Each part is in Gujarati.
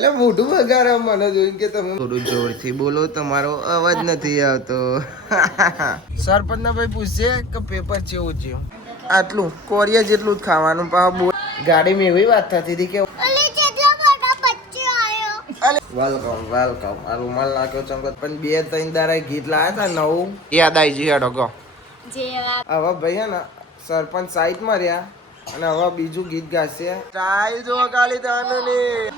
એટલે મોઢું બગાડે મને જોઈને કે તમે થોડું જોરથી બોલો, તમારો અવાજ નથી આવતો. સરપંચ ને ભાઈ પૂછશે કે પેપર કેવું છે. આટલું કોરિયા જેટલું જ ખાવાનું. ગાડીમાં એવી વાત થતી હતી કે વેલકમ વેલકમ. આ રૂમાલ નાખ્યો ચમકત પણ 2-3 દાડા ગીત લાયા હતા નવું યાદ આવી ગયું. હેડો ગો હવે ભાઈ હે ને સરપંચ સાઈડ માં રહ્યા અને હવે બીજું ગીત ગાશે. સ્ટાઈલ જો કાલી દાનની.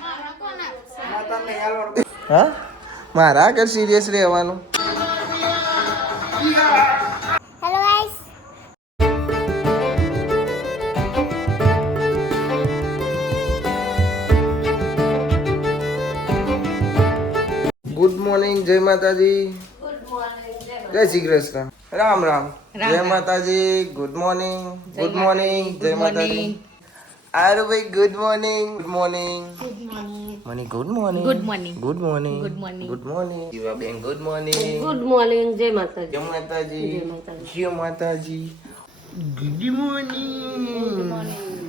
હા મારા આગળ સિરિયસ રહેવાનું. Hello guys. Good morning. જય માતાજી. જય શ્રી કૃષ્ણ. રામ રામ. જય માતાજી. Good morning. Good morning. જય માતાજી. આરુ ભાઈ good morning. Good morning. Money good morning. Good morning. Good morning. Good morning. Good morning. જીવા બેન ગુડ મોર્નિંગ. Good morning. જય માતાજી. જય માતાજી. જય માતાજી. Good morning.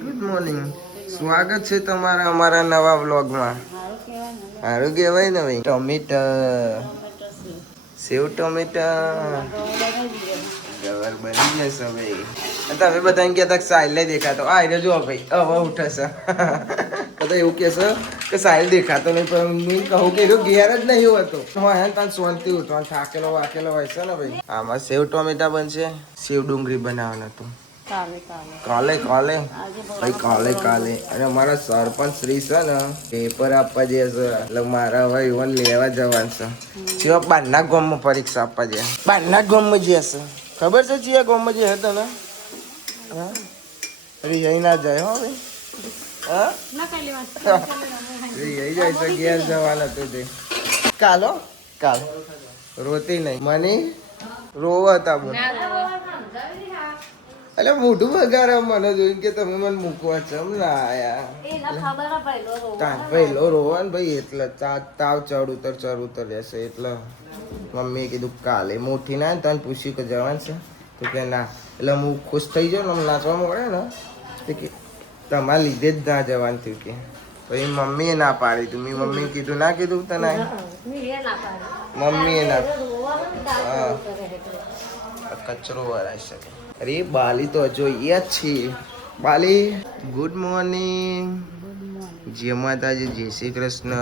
Good morning. સ્વાગત છે તમારા અમારા નવા વ્લોગમાં. સારું કહેવાય ને ભાઈ. ટમેટા સેવ ટમેટા ગવાર બની જશે ભાઈ. તમે બધા એમ કહેતા સાહિલ દેખાતો. આ જો ભાઈ હવે ઉઠે છે. બધા એવું કહેશે કે સાહિલ દેખાતો નહીં, પણ હું કહું કે ઘેર જ નહીં હોતો. હે તાન શાંતિ ઉઠવાનું થાકેલો વાકેલો હોય છે ને ભાઈ. આમાં સેવ ટમેટા બનશે. સેવ ડુંગળી બનાવવાનું હતું કાલે ભાઈ કાલે. અને અમારા સરપંચ શ્રી છે ને પેપર આપવા જે છે એટલે મારા હવે ઇવન લેવા જવાનું છે. જેવા બારના ગામમાં પરીક્ષા આપવા જાય. બારના ગામમાં જે હશે ખબર છે ચિયા ગામમાં જે હતો ને. હા રિયાઈ ના જાય હો ભાઈ. હા રિયાઈ જાય છે ઘેર જવાનું હતું તે. કાલ રોતી નહીં મની રોવા બોલ. એટલે મોઢું બગાડે મને જોઈને કે તમે મને મૂકવા ચમ ના આયા. પહેલો રોવા ને ભાઈ એટલે તાવ ચડ ઉતર રહેશે એટલે મમ્મીએ કીધું કાલે મોટી ના તને પૂછ્યું કે જવાનું છે તો કે ના. એટલે હું ખુશ થઈ જાઉં ને નાચવા મળે ને કે તમારા લીધે જ ના જવાનું થયું કે પછી મમ્મીએ ના પાડી તું. મેં મમ્મીએ કીધું ના કીધું તને મમ્મીએ ના. હા કચરો વરાઈ શકે. અરે બાલી તો જોઈએ જ છીએ. બાલી ગુડ મોર્નિંગ. જય માતાજી. જય શ્રી કૃષ્ણ.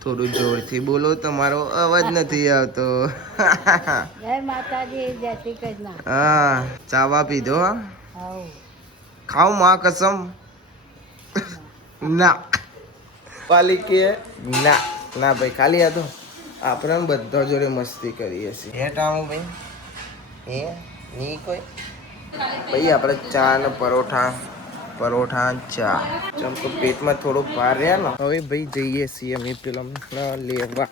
થોડું જોરથી બોલો, તમારો અવાજ નથી આવતો. જય માતાજી. જય શ્રી કૃષ્ણ. હા ચાવા પીધો. ખાવ માં કસમ ના. બાલી કે ના ના ભાઈ ખાલી આ તો આપણે બધા જોડે મસ્તી કરીએ છીએ. હે ટામું ભાઈ હે નહીં કોઈ ભાઈ. આપણે ચા ને પરોઠા ચા ચમકો પેટમાં થોડું ભાર રહ્યા ને. હવે ભાઈ જઈએ છીએ અમે પેલા લેવા.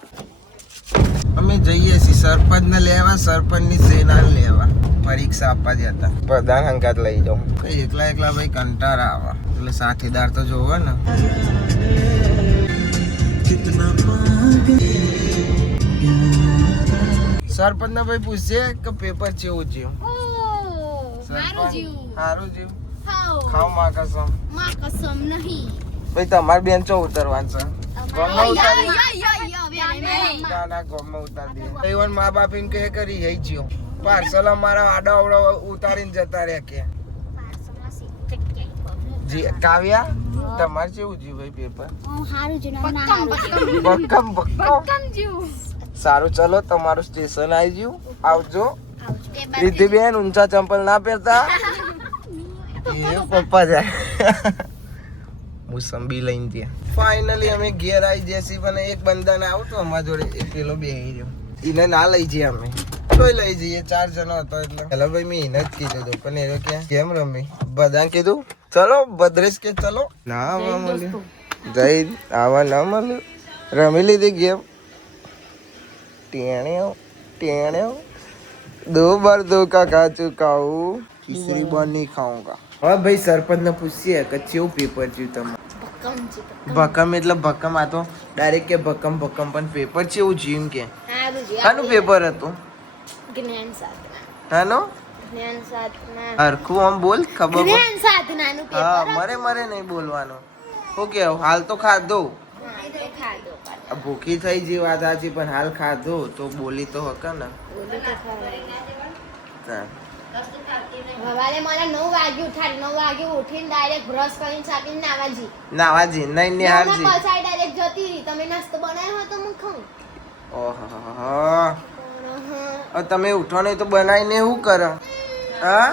અમે જઈએ છીએ સરપંચ ને લેવા. સરપંચ ની સેના લેવા પરીક્ષા આપવા જતા. પ્રધાન હંકાત લઈ જાઉં. એકલા ભાઈ કંટાળા આવે એટલે સાથીદાર તો જોવો ને. સરપંચ ને ભાઈ પૂછશે કે પેપર કેવું થયું. સારું જીવ ખાવ માં કસમ નહીં ભાઈ. તમારી બેન ચો ઉતરવાનું છે ગોમમાં ઉતારી. ના ગોમમાં ઉતારી દે. ઇવન મા બાપ એમ કે કરી જઈ જ્યો પાર્સલ અમારા આડા અવડા ઉતારીને જતા રહ્યા કે. જી કાવ્યા તમારે કેવું જીવ ભાઈ પેપર. બક્કમ સારું ચલો તમારું સ્ટેશન આવી ગયું. આવજો. રિદ્ધિબેન ઊંચા ચંપલ ના પહેરતા. એ પપ્પા જાય મુસંબી લઈને ત્યાં. ફાઇનલી અમે ઘેર આવી જશે. પણ એક બંદાને આવતો અમારા જોડે એ પેલો બેહી રહ્યો. એને ના લઈ જઈએ અમે તોય લઈ જઈએ. 4 જણો હતો એટલે હેલો ભાઈ મેં એને જ કીધું હતું પણ એ ક્યાં કેમ રમી બધાને કીધું ચલો ભદ્રેશ કે ચલો ના આવવા મળ્યું. જઈ આવા ના મળ્યું. રમી લીધી ગેમ. टेणे दो बार दो का खा चुका हूँ. तीसरी बार नहीं खाऊंगा. હવે ભાઈ સરપંચ ને પૂછીએ કે કેવું પેપર થયું તમારું. ભકમ એટલે ભકમ. આ તો ડાયરેક્ટ કે ભકમ પણ પેપર કેવું થયું કે આનું પેપર હતું જ્ઞાન સાધના. હાનો જ્ઞાન સાધના હરખું આમ બોલ ખબર. જ્ઞાન સાધનાનું પેપર. હા મરે નહીં બોલવાનું. શું કેવું હાલ તો ખાધો હા તે ખાધો પણ આ ભૂખી થઈ જી વાત સાચી પણ હાલ ખાધો તો બોલી તો હક ને બોલી તો ખવાય. તાર. સવારે મને 9 વાગે ઉઠાડી 9 વાગે ઉઠીને ડાયરેક્ટ બ્રશ કરીને ચાપીને નાવાજી નાવાજી નહીં નિહાળજી પછાઈ ડાયરેક્ટ જતી રહી. તમે નાસ્તો બનાવ્યો હોય તો હું ખાઉં ઓહો પણ હા તમે ઉઠો નહીં તો બનાવીને શું કરો હા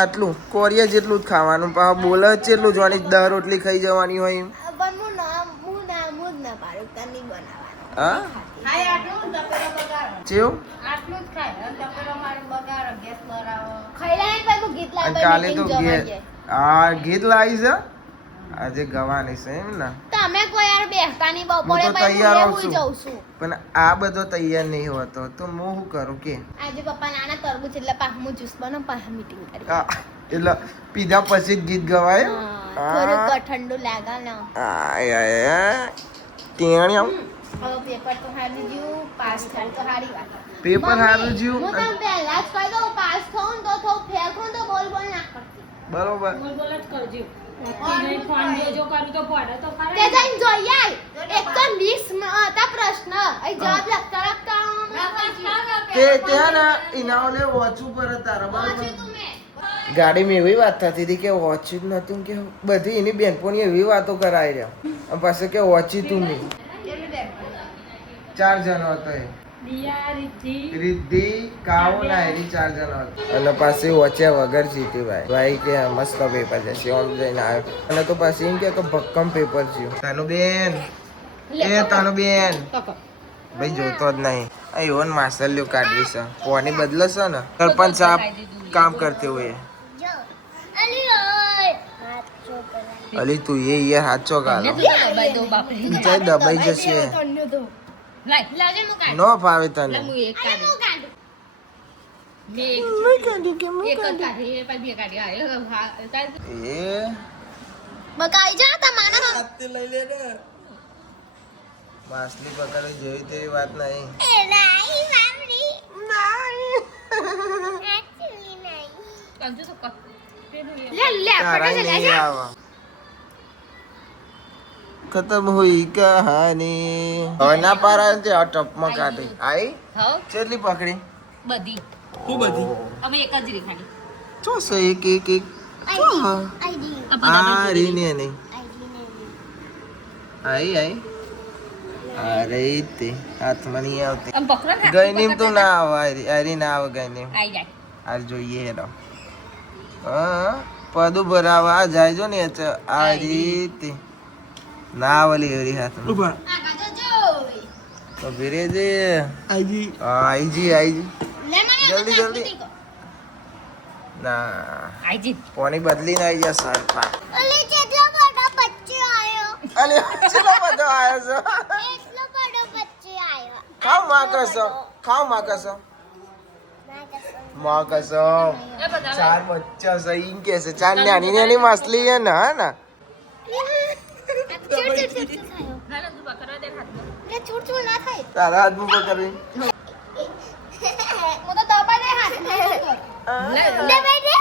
આટલું કોરિયા જેટલું જ ખાવાનું પાછું બોલે જ એટલું જોવાની 10 રોટલી ખાઈ જવાની હોય એમ. પણ હું ના પાડું તને નહીં બનાવવાનું. હા ખાય આટલું તપેલો બગાડો ચેવું આટલું જ ખાય અને તપેલો મારે બગાડો ગેસ બરાવો ખાઈ લે પછી હું ગીત અને લાવી કાલે તો meeting જવા જાય. ગીત લાવી છે આજે ગવાની છે એમ ને તમે કોઈ યાર બેસતા નહીં બપોરે હું તો પછી તૈયાર હું હોઉં છું. જાઉં છું. પણ આ બધો તૈયાર નહીં હોતો તો હું શું કરું કે આજે પપ્પા નાના તરબૂચ એટલે પાછું હું જ્યુસ બનાવું પાછું મીટિંગ કરી. એટલે પીધા પછી જ ગીત ગવાય હા, થોડુંક ઠંડુ લાગે ને. તેણી આમ હવે પેપર તો હારી ગયું, પાસ થાય તો હારી વાત. પેપર મમ્મી, હારું જ્યું. હું તમને પહેલા જ કહી દઉં, પાસ થઉં ને તો થઉં, ફેલ થઉં તો બોલ બોલ ના કરતી. બરોબર બોલ બોલ જ કરજો નહીં ફોન જોજો કરું તો પડે તો તે ખરા જઈને જોઈ આય. 120 હતા પ્રશ્ન. અહીં જવાબ લખતા લખતા તે ત્યાં ને ઇનાઓને વોચવું પડે તારા વાંચ્યું બરોબર તું મેં. ગાડીમાં એવી વાત થતી હતી કે વોચી જ નતું કે બધી એની બેનપણી એવી વાતો કરાઈ રહ્યા અને પાછું કે વોચી તું નહીં 4 જણો હતો એ દિયા રીતિ રિદ્ધિ કાવો ના એની 4 જણો હતો અને પાછી વોચ્યા વગર જીતી ભાઈ કે મસ્ત પેપર છે ઓમ જઈને આવ્યો અને તો પાછી એમ કે ભક્કમ પેપર છે તાનું બેન તાનું બેન ભાઈ જોતો જ નહીં આ એવન માસલ્યો કાઢવી છે કોની બદલે છે ને સરપંચ સાહેબ કામ કરતે હોય જો. અલી ઓય. હાથ ચોકલા. અલી તું એ યાર હાચો ગાલો દબાઈ દો બાપરે બિચારી દબાઈ જશે લાગે મુ કાઢ નો ફાવે તને હું એક અરે હું કાઢું. મેં એક જ કાઢી એ પછી બે કાઢી હા એ બકાઈ જા તમારા. હાથે લઈ લે ને માછલી પકડવી જેવી તેવી વાત નહીં એ નહીં મામડી. Actually નહીં. સમજો તો ક પેલું એ લે લે તારા પકડ લે નહીં જા. આવા ખતમ હુઈ કહાની હવે ના પારા છે આ ટપમાં કાઢી આઈ હવ કેટલી પકડી બધી ખૂબ બધી અમે એક જ રીખાની ચો સે એક એક એક આઈડી આ રી ને નહીં આઈડી નહીં. આઈ આઈ અરે તે હાથમાં નહીં આવતી આમ પકડો ને ગઈ નીમ તો ના આવે આરી ના આવે ગઈ નીમ આઈ જાય હાલ જોઈએ હેડો હા પદુ ભરાવા જાય જો ને આ રીતે ના વલી એરી હાથમાં આગા જજો. તો ફીરે જે આઈજી લે મને જલ્દી, જલ્દી. જલ્દી. ના આઈ જી કોની બદલી ના આવી જશે અલી કેટલો બડો બચ્ચો આયો. અલે ચલો બધો આવ્યો છે એટલો બડો બચ્ચો આયો. ખાવ માં કસો માં કસમ એ બધા 4 બચ્ચા છે ઈમ કે છે 4 નાની નાની માછલી છે ને હા ને છૂટ છૂટ છૂટ ખાયો. ના ના તું પકડવા દે હાથમાં લે છૂટ છૂટ ના થાય. તારા હાથમાં પકડવી હું તો દબાઈ દે હાથ. દબાઈ દે.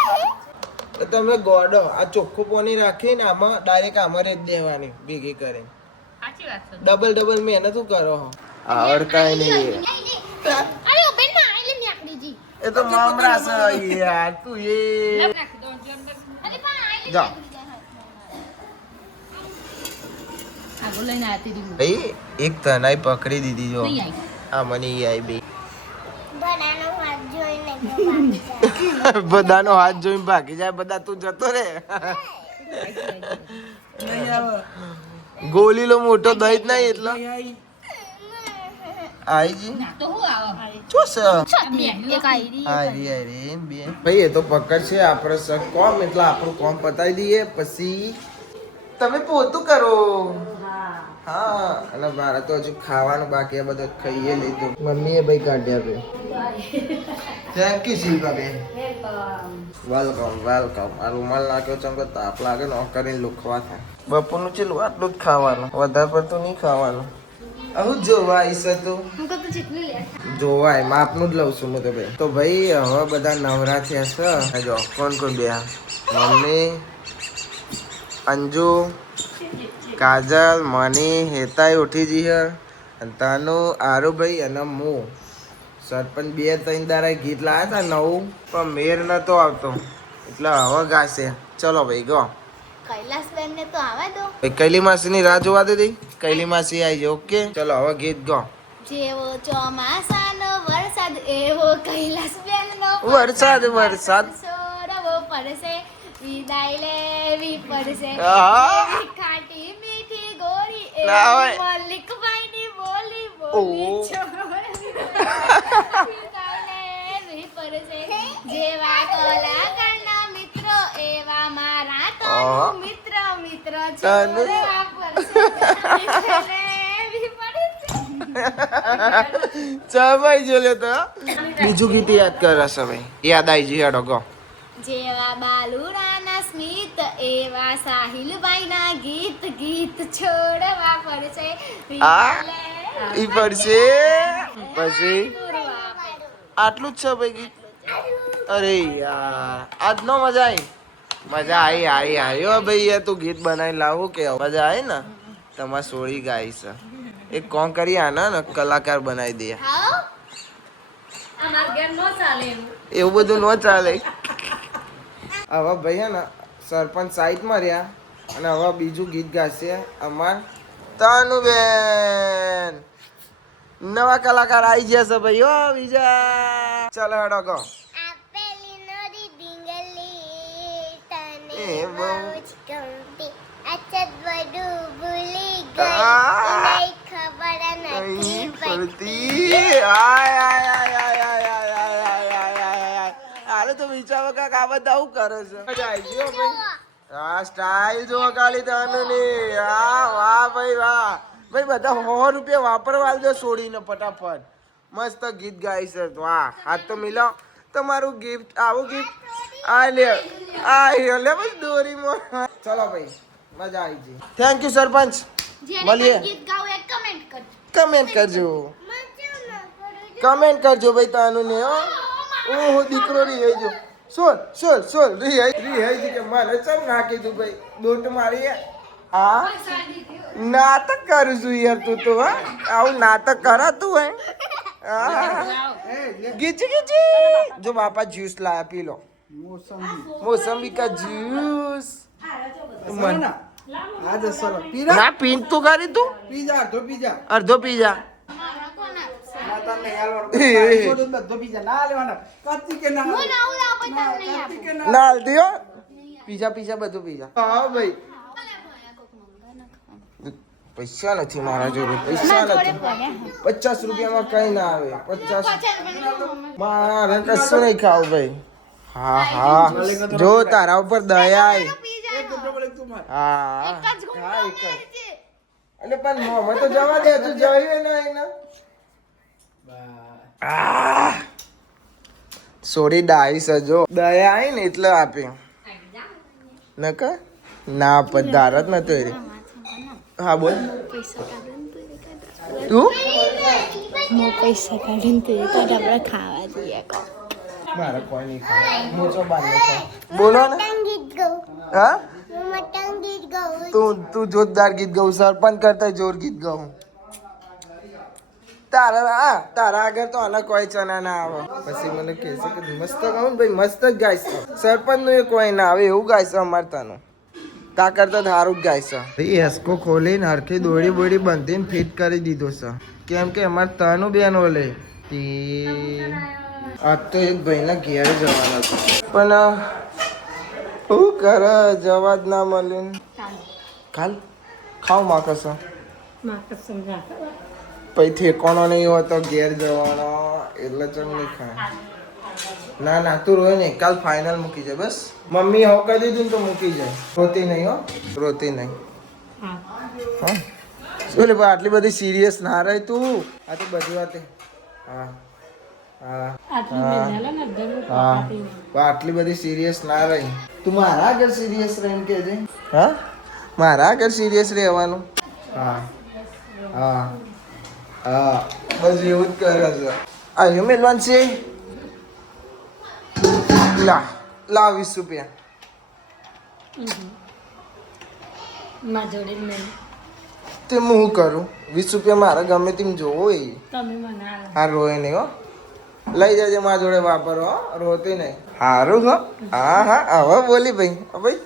તો તમે ગોડો આ ચોખ્ખું પોની રાખીને આમાં ડાયરેક્ટ આમાં રેત દેવાની ભેગી કરીને સાચી વાત છે ડબલ મહેનત શું કરો આવડતા નહીં અરે ઓપન માં આઈ લે ન્યાકડીજી. એ તો મામરા છે યાર તું એ નાખી દો અંદર અરે પણ આઈ લે જા. આગળ લઈને આતી દી ભાઈ એક તનાઈ પકડી દીધી જો નહીં આવી આ મને ઈ આઈ બે બનાનો હાથ જોઈને ભાગી જાય. બધાનો હાથ જોઈને ભાગી જાય બધા તું જતો રે ગોલીલો મોટો દઈ જ નહીં એટલો આઈજી ના તો હું આવો ચો છે એક આઈડી આરી બે ભાઈ એ તો પકડ છે આપણે સર કોમ એટલે આપણું કોમ પતાવી દઈએ પછી તમે પોતું કરો હા અને મારે તો હજુ ખાવાનું બાકી આ બધું ખાઈએ લીધું મમ્મીએ ભાઈ કાઢ્યા બે થેન્ક યુ શિલ્પાબેન વેલકમ આ રૂમાલ નાખ્યો ચમકો તાપ લાગે ને કરીને લુખવા થાય બપોરનું ચેલું આટલું જ ખાવાનું વધારે પડતું નહીં ખાવાનું આવું જોવા આવીશ તું હું તો જેટલું લે. જોવાય માપનું જ લઉં છું હું તો ભાઈ તો ભાઈ હવે બધા નવરા થયા છે જો કોણ બે મમ્મી અંજુ, કાજલ, મની, હેતાઈ ઉઠી જઈએ અને તાનું આરુભાઈ અને હું સરપંચ 2-3 દાડા ગીત લાવ્યા હતા નવું પણ મેર નતો આવતો એટલે હવે ગાશે. ચલો ભાઈ ગો. કૈલાસબેન ને તો આવા દો. કૈલી માસીની રાહ જોવા દીધી. કૈલી માસી આવી જાય. ઓકે ચલો હવે ગીત ગો. જેવો ચોમાસાનો વરસાદ એવો કૈલાસબેનનો વરસાદ વરસાદ સોરવો પડશે વિદાય લેવી પડશે આહા. એવી ખાટી મીઠી ગોરી ના હોય. એવી મલિકભાઈની બોલી ઓહ. બોલી વિદાય લેવી પડશે જેવા કલાકારના મિત્રો એવા મારા આહા. તનુ મિત્ર મિત્ર તનુ. છોડવા પડશે વિદાય લેવી પડશે. ચભાઈ જોલે તો બીજું ગીત યાદ કરે છે ભાઈ. યાદ આવી જઈ હેડો ગો. જેવા બાલુરાના સ્મિત એવા સાહિલભાઈના ગીત ગીત છોડવા પડશે આ ઈ પડશે પછી આટલું જ છે ભાઈ ગીત. અરે યાર આજ નો મજા આવી હો ભાઈ. યાર તું ગીત બનાવી લાવું કે મજા આવી ને તમારે સોળી ગાઈ છે. એક કોણ કરી આના ને કલાકાર બનાવી દે. આવો અમાર ઘેર નો ચાલે એવું. એવું બધું ન ચાલે. હવે ભાઈ હે ને સરપંચ સાઈડમાં રહ્યા અને હવે બીજું ગીત ગાશે અમાર તનુબેન. નવા કલાકાર આવી ગયા છે ભાઈ. ઓ બીજા ચાલો હેડો ગો. આપેલી નોરી ડીંગલી તને એ બહુ જ ગમતી અચત બધું ભૂલી આ. ગઈ નહીં ખબર નથી અહીં પડતી પડતી. આય આય આય આય આય આય આય આય આય આય આય. હાલે તો વિચારો કાક આ બધા આવું કરે છે. મજા આવી ગઈ હો ભાઈ. આ સ્ટાઇલ જો કાલી તાનુની. આ વાહ ભાઈ વાહ. ભાઈ બધા 100 રૂપિયા વાપરવા દો છોડીને ફટાફટ. મસ્ત ગીત ગાઈ છે. વાહ હાથ તો મિલાવ. તમારું ગિફ્ટ આવું ગિફ્ટ આ લે લે બસ દોરીમાં. ચલો ભાઈ મજા આવી ગઈ. થેન્ક યુ સરપંચ. જેને મળીએ. પણ ગીત ગાવું એ કમેન્ટ કરજો કમેન્ટ કરજો. કમેન્ટ કરજો ભાઈ તાનું ને હો. ઓહો દીકરો રી હઈ જો. સોલ રી હઈ કે મારે ચમ નાખી તું ભાઈ બોટ મારી. હા નાટક કરું છું યાર તું તો. હા આવું નાટક કરાતું હે. હા ગીચી જો બાપા જ્યુસ લાયા પી લો. મોસંબી કા જ્યુસ. ના પીન તું કરી તું અડધો પીઝા. હું લાવું લાવ પછી તમને નહીં આપું ના હલ્દી હો. પીઝા બધું પીઝા. હા ભાઈ પૈસા નથી મારા જોડે. પૈસા નથી. 50 રૂપિયામાં કઈ ના આવે. 50 મારે કશું નહીં ખાવું ભાઈ. હા જો તારા ઉપર દયા આવી. હા એક જ. એટલે પણ મોમાં તો જવા દે. તું જઈ ને એના સોરી ડાઈ સજો દયા આવી ને એટલે આપી નકા ના પણ ધારત નતો એ. હા બોલ તું. પૈસા કાઢીને તો એકાદ આપણે ખાવા જઈએ મારે કોઈ નહીં ખાવા. મોચો બાર નો ખાવ. બોલો ને. હા તું જોરદાર ગીત ગાઉં. સરપંચ કરતા જોર ગીત ગાઉં. તારા આગળ તો આના કોઈ ચના ના આવે. પછી મને કહેશે કે મસ્ત ગાઉં ને ભાઈ. મસ્ત જ ગાઈશ. સરપંચ નું એ કોઈ ના આવે એવું ગાઈશ અમારે તનું. તા કરતા સારું જ ગાઈશ. હેસ્કો ખોલીને હરખી દોડી બોડી બંધીને ફિટ કરી દીધો છે. કેમ કે અમારે તનું બેન ઓલે આજ તો એક ભાઈના ઘેર જવાના છે પણ શું કરે જવા જ ના મળ્યું. કાલ ખાવ માકસ પછી ઠેકોનો નહીં હોય તો ઘેર જવાનો એટલે ચમ નહીં ખાય. ના તું રોય નહીં. કાલ ફાઇનલ મૂકી જાય બસ. મમ્મી હો કહી દીધું ને તો મૂકી જાય. રોતી નહીં હો. રોતી નહીં. હા શું ભાઈ આટલી બધી સિરિયસ ના રહે તું. આ તો બધી વાતે. હા આટલી બધી સિરિયસ ના રહી. તું મારા આગળ સિરિયસ રહીને કહેજે. હા મારા આગળ સિરિયસ રહેવાનું. હા બસ એવું જ કરે છે. આવ્યો મેલવાન છે. લા 20 રૂપિયા. માં જોડે નહીં તે હું શું કરું 20 રૂપિયા મારે ગમે તેમ જોવો એ તમે મને આલો. હા રોય નહીં હો લઈ જજે મારા જોડે વાપરો હો રોતી નહીં સારું હો હા હા હવે બોલી ભાઈ ભાઈ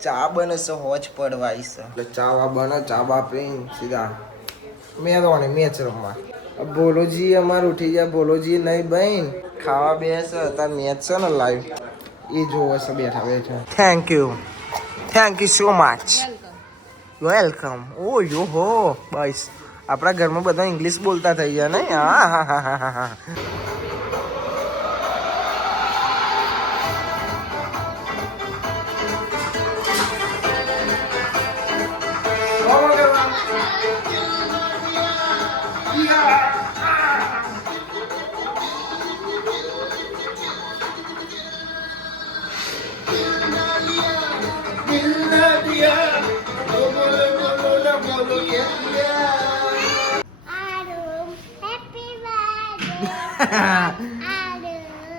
ચા બને છે હોજ પડવાઈ છે એટલે ચા વા બને ચા બા પીને સીધા મેચ રમવા ભોલોજી અમારે ઉઠી ગયા ભોલોજી નહીં બહેન ખાવા બેસે તાર મેચ છે ને લાઈવ એ જોવે છે બેઠા બેઠા thank you so much welcome ઓ યો હો બસ આપણા ઘરમાં બધા ઇંગ્લિશ બોલતા થઈ ગયા ને હા હા હા હા હા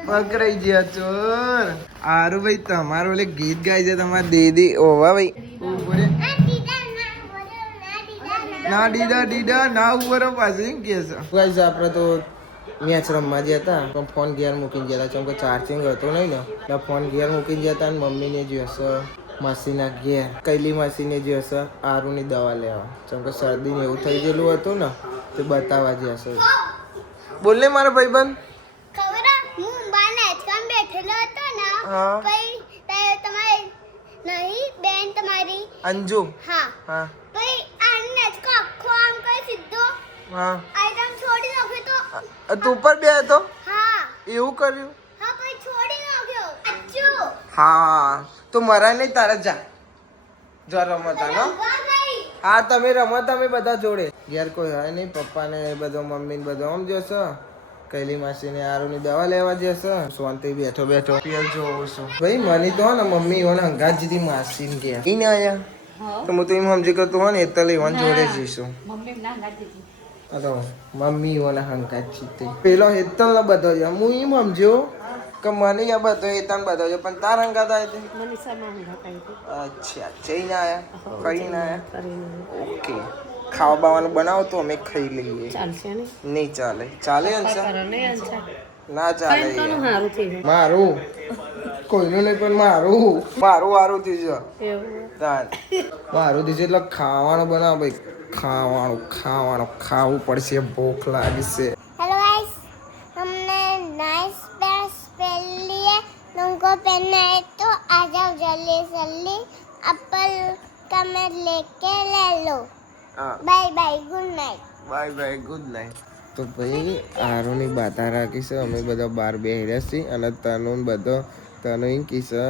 પકડાઈ ગયા ચોર આરું ભાઈ તમારું ઓલે ગીત ગાય છે તમારી દીદી ઓવા ભાઈ ના દીદા દીદા ના ઉભરો પાછું એમ કે છે ગાઈસ આપણે તો મેચ રમવા ગયા હતા પણ ફોન ઘેર મૂકીને ગયા હતા કેમ કે ચાર્જિંગ હતું નહીં ને એટલે ફોન ઘેર મૂકીને ગયા હતા અને મમ્મીને જે હશે માસીના ઘેર કૈલી માસીને જે હશે આરુની દવા લેવા કેમ કે શરદીને એવું થઈ ગયેલું હતું ને તે બતાવવા જે હશે બોલ ને મારા ભાઈબંધ અંજુ હા હા ભાઈ આને જ આખો આમ કરી સીધો હા આઈટમ છોડી નાખ્યો તો તું ઉપર બે હતો હા એવું કર્યું હા ભાઈ છોડી નાખ્યો અચ્છો હા તો મરાય નહીં તારે જા જો રમતા નો હા તમે રમો તમે બધા જોડે ઘેર કોઈ હોય નહીં પપ્પા ને બધો મમ્મી ને બધો આમ જોશો કૈલી માસી ને આરુની દવા લેવા જશો શાંતિ બેઠો બેઠો પીએલ જોઉં છું ભાઈ મને તો ને મમ્મી ઓને હંગાત જીધી માસી ને ગયા ઈ ને આયા તો હું તો એમ સમજી કરતો હોય ને એટલે લેવાન જોડે જઈશું મમ્મી ના ગાતી તો મમ્મી ઓને હંગાત જીતે પેલો હેતલ ને બધો છે હું એમ સમજ્યો કે મને આ બધો હેતન બધો છે પણ તાર હંગાત આવી મને સામા હંગા અચ્છા જઈને આયા કરીને આયા ઓકે ખાવા બાવાનું બનાવો તો અમે ખાઈ લઈએ ચાલશે ને નહીં ચાલે ચાલે અંશા નહીં અંશા ના ચાલે કોનું યાર. હારું થઈ મારું કોઈનું નહીં પણ મારું હારું થયું છે એવું તાર મારું થયું છે એટલે ખાવાનું બનાવો ભાઈ ખાવાનું ખાવું પડશે ભૂખ લાગી છે हेलो गाइस हमने नाइस ड्रेस पहन ली है तुमको पहनना है तो आ जाओ जल्दी जल्दी एप्पल का मैं लेके ले लो હા bye bye good night bye good night તો ભાઈ આરોની બાધા રાખી છે અમે બધા બહાર બેહ્યા છીએ અને તનુ બધો તનુ એમ કીશે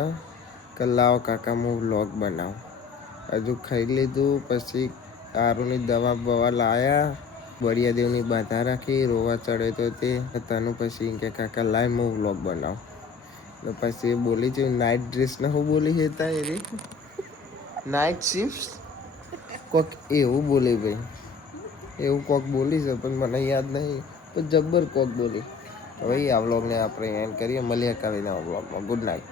કે લાવ કાકા હું વ્લોગ બનાવું હજુ ખાઈ લીધું પછી આરોની દવા બવા લાયા બળિયાદેવની બાધા રાખી રોવા ચડે તો તે તનુ પછી એમ કે કાકા લાય હું વ્લોગ બનાવું તો પછી બોલી છે નાઇટ ડ્રેસને હું બોલી હતા એ રે નાઇટ શિફ્ટ કોક એવું બોલે ભાઈ એવું કોક બોલી છે પણ મને યાદ નહીં પણ જબ્બર કોક બોલી હવે આ વ્લોગને આપણે એન્ડ કરીએ મળીએ કાલે નવા વ્લોગમાં ગુડ નાઇટ